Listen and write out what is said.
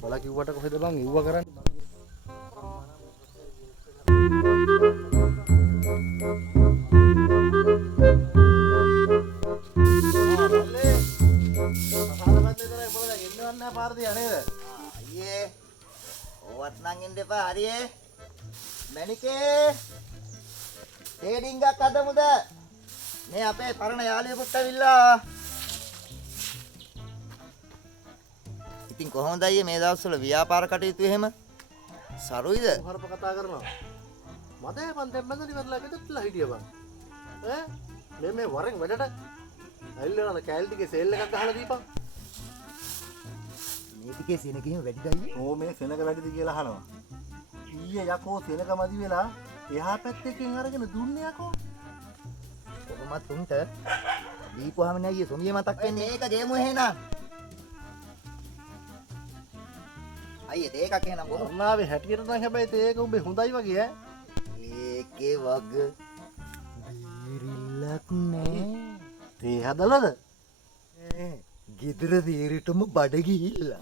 බලා කිව්වට කොහෙද බං ඉව්ව කරන්නේ අයියේ ඕවත් නම් ඉන්න එපා හරියේ මැනිකේ ට්‍රේඩින්ග් එකක් අදමුද මේ අපේ පරණ යාළුවෙකුත් ඇවිල්ලා ඉතින් කොහොමද අයියේ මේ දවස්වල ව්‍යාපාර කටයුතු එහෙම සරුයිද හරප කතා කරනවා මදේ මන් දැන් මන්ද ඉවරලා ගෙදරලා හිටියා බං ඈ මේ වරෙන් වැඩට ඇවිල්ලා යන කෑලි ටිකේ සේල් එකක් ගහලා දීපන් මේ ටිකේ සෙනග එහෙම වැඩිද අයියේ ඕ මේ සෙනග වැඩිද කියලා අහනවා ඊයේ යකෝ සෙනග මදි වෙලා එහා පැත්තකින් අරගෙන දුන්නේ යකෝ කොහොමත් උන්ට දීපුවාම නේ අයියේ සොමිය මතක් වෙන්නේ ඒක ගේමු එහෙනම් අයියේ දෙකක් එහෙනම් බොමු වර්ණාවේ හැටියට නම් හැබැයි තේක උඹේ හොඳයි වගේ ඈ ඒකේ වග බීරිල්ලක් නෑ තේ හදලාද ගෙදර දේරටම බඩ ගිහිල්ලා